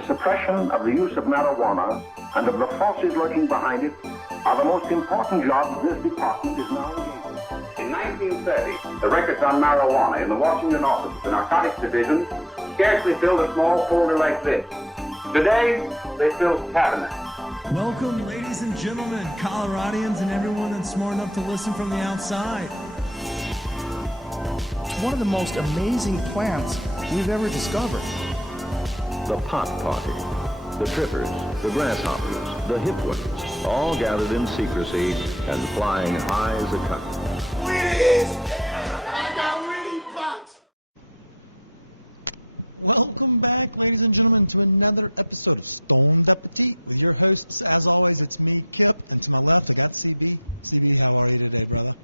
the suppression of the use of marijuana and of the forces lurking behind it are the most important jobs this department is now engaged in. In 1930, the records on marijuana in the Washington office of the Narcotics Division scarcely filled a small folder like this. Today, they fill cabinets. Welcome, ladies and gentlemen, Coloradians and everyone that's smart enough to listen from the outside. One of the most amazing plants we've ever discovered. The pot party, the trippers, the grasshoppers, the hip ones, all gathered in secrecy and flying high as a kite. I got weed pots. Welcome back, ladies and gentlemen, to another episode of Stoned Appetit with your hosts. As always, it's me, Kip, and to my left, I got CB. CB, how are you today, brother?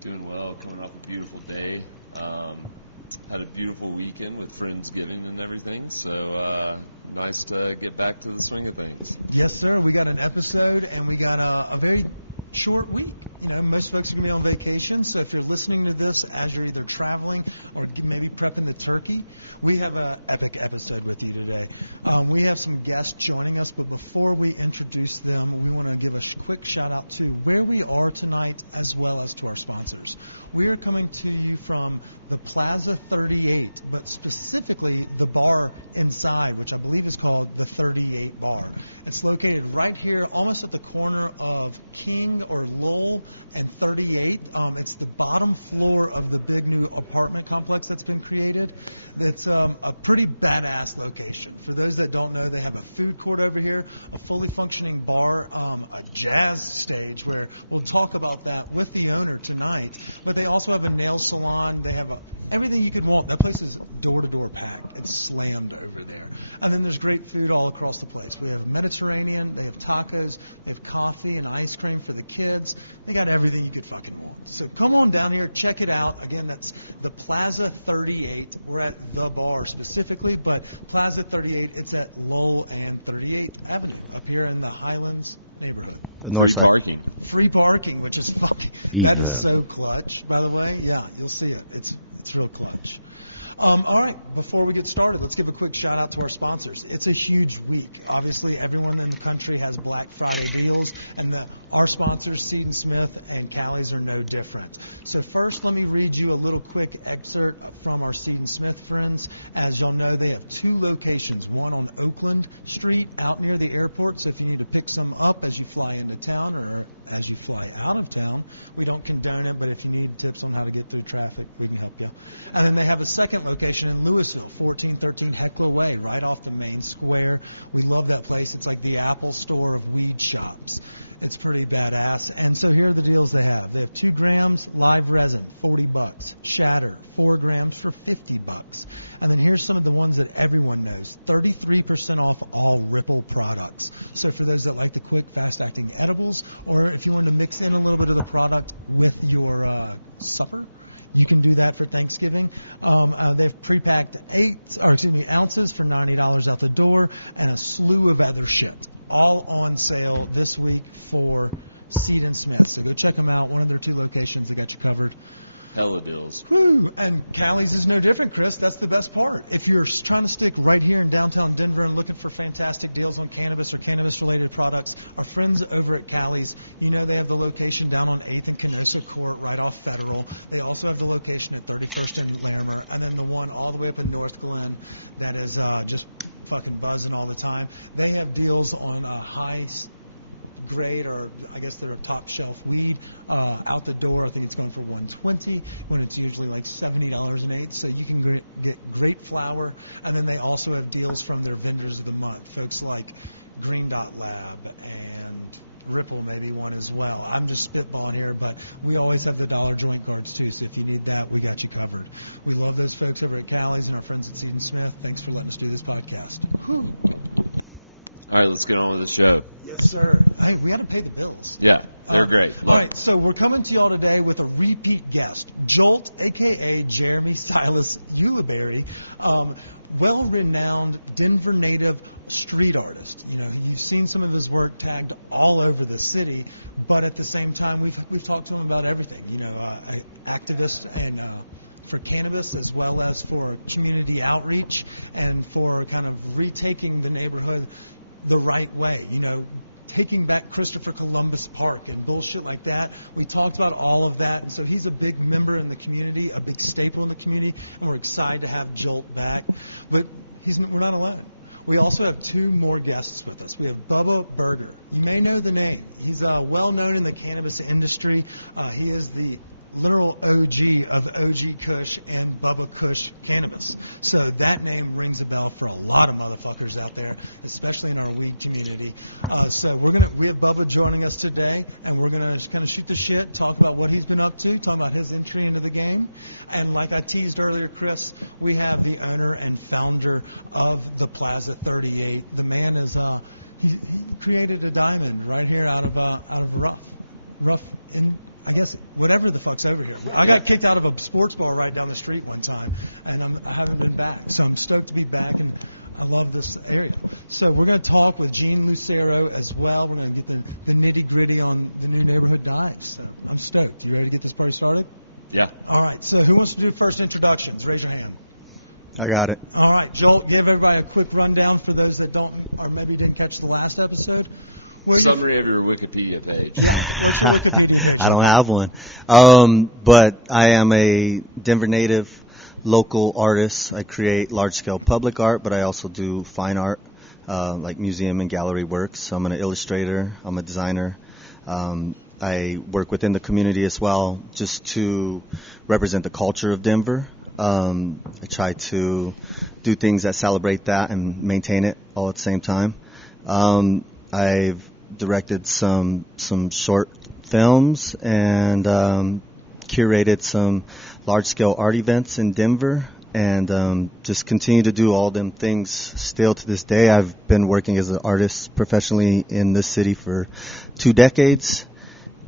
Doing well, coming off a beautiful day. Had a beautiful weekend with Friendsgiving and everything, so nice to get back to the swing of things. Yes, sir. We got an episode, and we got a very short week. You know, most folks are going to be on vacation, so if you're listening to this as you're either traveling or maybe prepping the turkey, we have an epic episode with you today. We have some guests joining us, but before we introduce them, we want to give a quick shout out to where we are tonight as well as to our sponsors. We are coming to you from the Plaza 38, but specifically the bar inside, which I believe is called the 38 Bar. It's located right here almost at the corner of King or Lowell and 38. It's the bottom floor of the big new apartment complex that's been created. It's a pretty badass location. For those that don't know, they have a food court over here, a fully functioning bar, a jazz stage where we'll talk about that with the owner tonight. But they also have a nail salon. They have everything you could want. That place is door-to-door packed. It's slammed over there. And then there's great food all across the place. We have Mediterranean. They have tacos. They have coffee and ice cream for the kids. They got everything you could fucking want. So come on down here, check it out. Again, that's the Plaza 38. We're at the bar specifically, but Plaza 38, it's at Lowell and 38th Avenue up here in the Highlands neighborhood. Free parking. Free parking, which is fucking, that is so clutch, by the way. Yeah, you'll see it. It's real clutch. All right, before we get started, let's give a quick shout out to our sponsors. It's a huge week. Obviously, everyone in the country has Black Friday deals, and our sponsors, Seed & Smith and Callie's, are no different. So first, let me read you a little quick excerpt from our Seed & Smith friends. As y'all know, they have two locations, one on Oakland Street out near the airport. So if you need to pick some up as you fly into town or as you fly out of town, we don't condone it, but if you need tips on how to get through traffic, we can help you. And then they have a second location in Louisville, 1413 Heckler Way, right off the main square. We love that place. It's like the Apple store of weed shops. It's pretty badass. And so here are the deals they have. They have 2 grams live resin, $40. Shatter, 4 grams for $50. And then here's some of the ones that everyone knows. 33% off all Ripple products. So for those that like the quick, fast-acting edibles, or if you want to mix in a little bit of the product with your supper, you can do that for Thanksgiving. They've pre-packed ounces for $90 out the door, and a slew of other shit, all on sale this week for Seed & Smith. So go check them out. One of their 2 locations, they got you covered. Hella deals. Whew. And Callie's is no different, Chris. That's the best part. If you're trying to stick right here in downtown Denver and looking for fantastic deals on cannabis or cannabis-related products, our friends over at Callie's, you know they have the location down on 8th and Kenosha Court right off Federal. They also have the location at 31st and Larimer, and then the one all the way up in North Glen that is just fucking buzzing all the time. They have deals on high grade, or I guess they're a top shelf weed out the door. I think it's going for $120 when it's usually like $70 an eighth. So you can get great flower. And then they also have deals from their vendors of the month, folks like Green Dot Lab and Ripple, maybe one as well. I'm just spitballing here, but we always have the dollar joint cards too. So if you need that, we got you covered. We love those folks over at Callie's and our friends at Seed & Smith. Thanks for letting us do this podcast. Whew. All right, let's get on with the show. Yes, sir. Hey, we got to pay the bills. Yeah, they're great. All right, so we're coming to y'all today with a repeat guest, Jolt, a.k.a. Jeremy Silas Ulibarri, well-renowned Denver native street artist. You know, you've seen some of his work tagged all over the city, but at the same time, we've talked to him about everything. You know, activist and for cannabis as well as for community outreach and for kind of retaking the neighborhood the right way. You know, taking back Christopher Columbus Park and bullshit like that. We talked about all of that, and so he's a big member in the community, a big staple in the community, and we're excited to have Jolt back. But we're not alone. We also have two more guests with us. We have Bubba Burger. You may know the name. He's well known in the cannabis industry. He is the literal OG of OG Kush and Bubba Kush Cannabis. So that name rings a bell for a lot of motherfuckers out there, especially in our weed community. So we have Bubba joining us today, and we're gonna kind of shoot the shit, talk about what he's been up to, talk about his entry into the game. And like I teased earlier, Chris, we have the owner and founder of the Plaza 38. The man is he created a diamond right here out of rough in, I guess, whatever the fuck's over here. I got kicked out of a sports bar right down the street one time, and I haven't been back. So I'm stoked to be back, and I love this area. So we're going to talk with Gene Lucero as well. We're going to get the nitty-gritty on the new neighborhood dives. So I'm stoked. You ready to get this party started? Yeah. All right. So who wants to do first introductions? Raise your hand. I got it. All right. Jolt, give everybody a quick rundown for those that don't or maybe didn't catch the last episode. Summary of your Wikipedia page. Yeah, what's your Wikipedia page? I don't have one. But I am a Denver native, local artist. I create large-scale public art, but I also do fine art, like museum and gallery works. I'm an illustrator. I'm a designer. I work within the community as well, just to represent the culture of Denver. I try to do things that celebrate that and maintain it all at the same time. I've directed some short films and curated some large-scale art events in Denver, and just continue to do all them things still to this day. I've been working as an artist professionally in this city for 2 decades,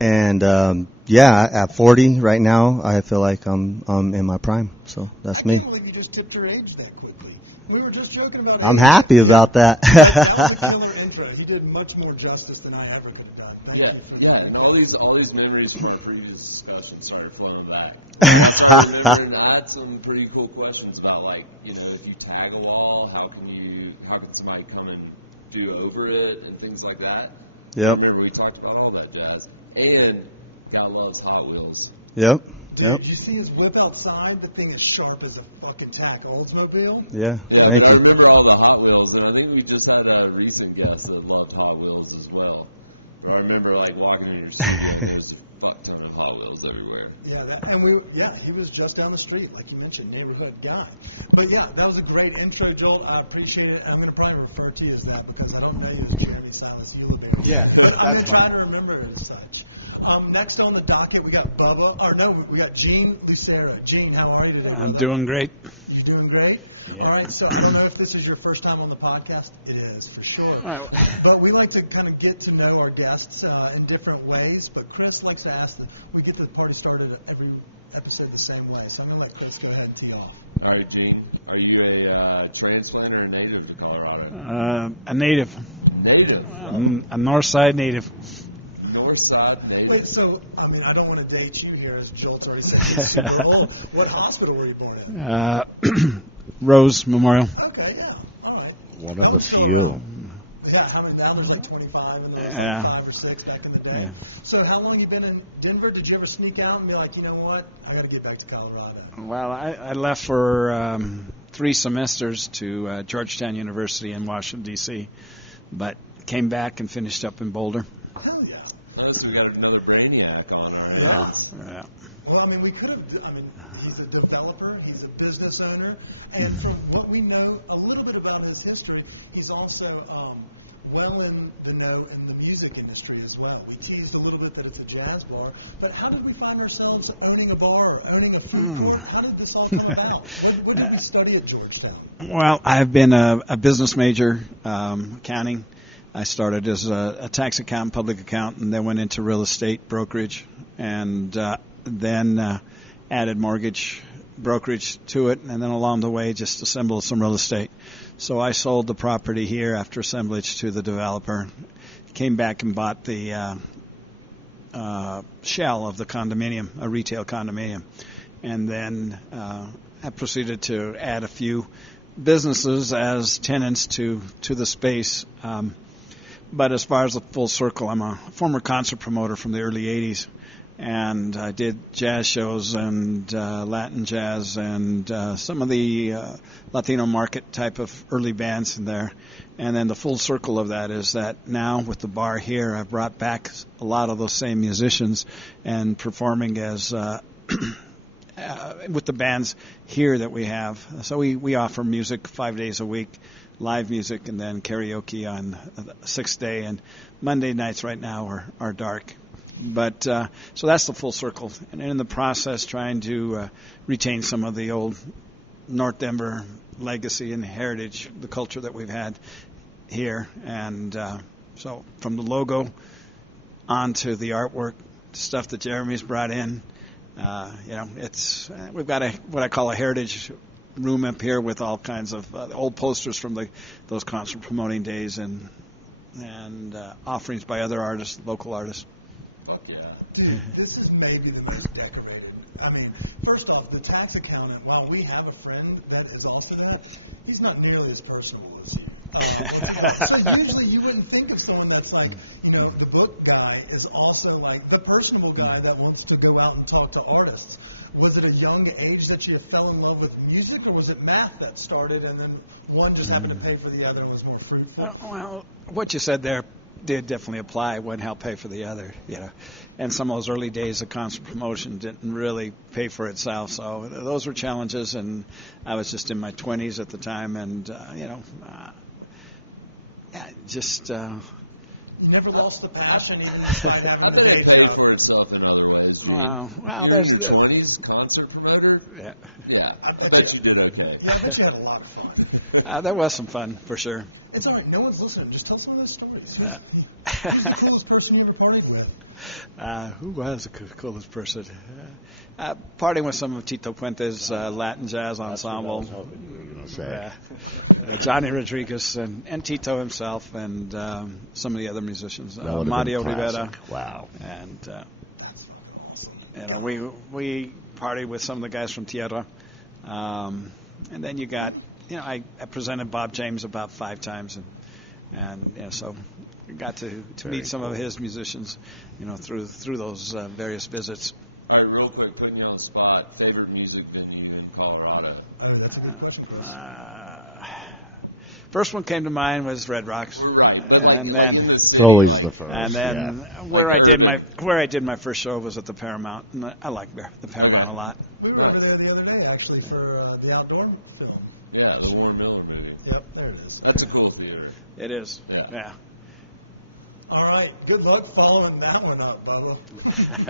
and at 40 right now, I feel like I'm in my prime. So that's me. I can't believe you just tipped your age that quickly. We were just joking about age. I'm happy about that. But that was a killer intro. He did much more justice than I ever could have done. Thank you for that. Yeah, and all these memories from our previous discussion started flowing back. Like, I started remembering I had some pretty cool questions about, like, you know, if you tag a wall, how can somebody come and do over it and things like that. Yep. I remember we talked about all that jazz. And God loves Hot Wheels. Yep. Dude, you see his whip outside? The thing is sharp as a fucking tack. Oldsmobile? Yeah. Yeah, but I remember all the Hot Wheels, and I think we just had a recent guest that loved Hot Wheels as well. But I remember, like, walking in your studio, and there was a fuck ton of Hot Wheels everywhere. Yeah, he was just down the street, like you mentioned, neighborhood guy. But, yeah, that was a great intro, Jolt. I appreciate it. And I'm going to probably refer to you as that because I don't know you as Jeremy Silas Ulibarri yet. But I'm going to try to remember it as such. Next on the docket, we got we got Gene Lucero. Gene, how are you today, brother? I'm doing great. You doing great? Yeah. All right, so I don't know if this is your first time on the podcast. It is, for sure. Right. But we like to kind of get to know our guests in different ways. But Chris likes to ask we get the party started every episode the same way. So I'm going to let Chris go ahead and tee off. All right, Gene, are you a transplant or a native to Colorado? A native. Native? A north side native. North side native. Wait, so, I mean, I don't want to date you here, as Jolt's already said he's super old. What hospital were you born in? Rose Memorial. Okay, yeah. All right. That one's still around. Yeah, how many? Now there's like 25, and there was like 5 or 6 back in the day. Yeah. So how long you been in Denver? Did you ever sneak out and be like, you know what, I got to get back to Colorado? Well, I left for 3 semesters to Georgetown University in Washington, D.C., but came back and finished up in Boulder. Hell yeah. Oh, so we got another brainiac on our hands. Yeah. Well, I mean, he's a developer, he's a business owner, and from what we know a little bit about his history, he's also well in the know in the music industry as well. We teased a little bit that it's a jazz bar, but how did we find ourselves owning a bar or owning a food court? How did this all come about? What did we study at Georgetown? Well, I've been a business major, accounting. I started as a tax accountant, public accountant, and then went into real estate brokerage, and then added mortgage brokerage to it, and then along the way just assembled some real estate. So I sold the property here after assemblage to the developer, came back and bought the shell of the condominium, a retail condominium, and then I proceeded to add a few businesses as tenants to the space. But as far as the full circle, I'm a former concert promoter from the early 80s, and I did jazz shows and Latin jazz and some of the Latino market type of early bands in there. And then the full circle of that is that now with the bar here, I've brought back a lot of those same musicians and performing as with the bands here that we have. So we offer music 5 days a week, live music, and then karaoke on the sixth day. And Monday nights right now are dark. But so that's the full circle. And in the process, trying to retain some of the old North Denver legacy and heritage, the culture that we've had here. And so from the logo onto the artwork, stuff that Jeremy's brought in, it's we've got what I call a heritage room up here with all kinds of old posters from those concert promoting days and offerings by other artists, local artists. Fuck yeah. Dude, this is maybe the most decorated. I mean, first off, the tax accountant, while we have a friend that is also that, he's not nearly as personable as you. What's it called? So usually you wouldn't think of someone that's like, the book guy is also like the personable guy that wants to go out and talk to artists. Was it a young age that you fell in love with music, or was it math that started and then one just happened to pay for the other and was more fruitful? Well, what you said there did definitely apply. One helped pay for the other, And some of those early days of concert promotion didn't really pay for itself. So those were challenges, and I was just in my 20s at the time, and you never lost the passion, even despite having I the bet day it paid job. for itself in other ways, Gene. You're in your 20s, concert promoter? Yeah. I bet you did okay. Yeah, I bet you had a lot of fun. That was some fun, for sure. It's all right. No one's listening. Just tell some of those stories. Who's the coolest person you ever partied with? Who was the coolest person? Partying with some of Tito Puente's Latin jazz ensemble. Johnny Rodriguez and Tito himself and some of the other musicians. Mario Rivera. Wow. And that's fucking awesome. We partied with some of the guys from Tierra. And then you got, I presented Bob James about 5 times. And so we got to meet some of his musicians, through those various visits. All right, real quick, putting you on the spot. Favorite music venue in Colorado? Oh, that's a good question, Chris. First one came to mind was Red Rocks. Right, but like in the city, and then urban. Where I did my first show was at the Paramount, and I like the Paramount a lot. We were over there the other day, actually, for the outdoor film. Yeah, the Warren Miller movie. Yep, there it is. That's a cool theater. It is. Yeah. All right. Good luck following that one up, Bubba.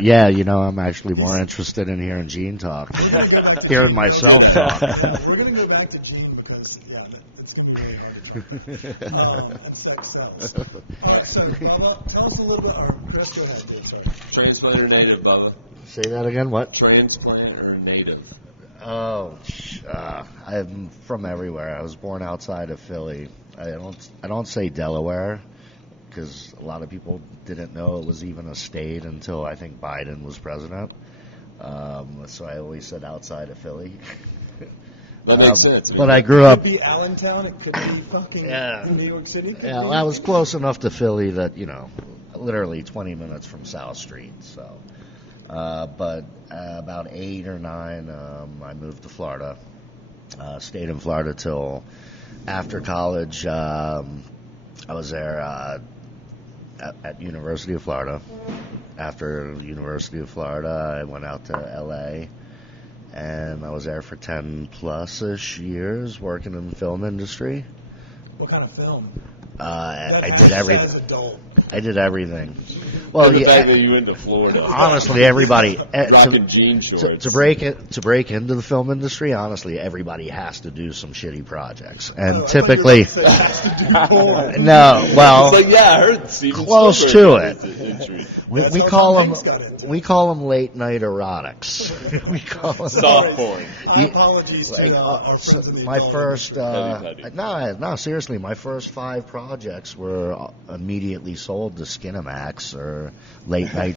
Yeah, I'm actually more interested in hearing Gene talk. We're going to go back to Gene real quick. Yeah, we're going to go back to Gene because, it's going to be really hard to trump that. And sex sells. All right, so, Bubba, tell us a little bit. Or, Chris, go ahead, dude. Sorry. Transplant or native, Bubba? Say that again, what? Transplant or native? Oh, I'm from everywhere. I was born outside of Philly. I don't say Delaware, because a lot of people didn't know it was even a state until I think Biden was president. So I always said outside of Philly. That makes sense. I mean, I grew up. It could be Allentown. It could be fucking New York City. It could be. I was close enough to Philly that, literally 20 minutes from South Street. So, but about 8 or 9, I moved to Florida. Stayed in Florida till after college. I was there at University of Florida. After University of Florida, I went out to L.A., and I was there for 10-plus-ish years working in the film industry. What kind of film? That says adult. I did everything. Well, and the fact that you went to Florida. Honestly, everybody rocking jean shorts. To break into the film industry, honestly, everybody has to do some shitty projects. And typically, I thought you were about to say has to do porn. No, well, it's like I heard Steven close Spielberg. to it. That's how Tom Hanks got into it. We call them late night erotics. We call them sorry. Apologies to our friends in the adult industry. No, seriously, my first 5 projects were immediately sold to Skinamax or late night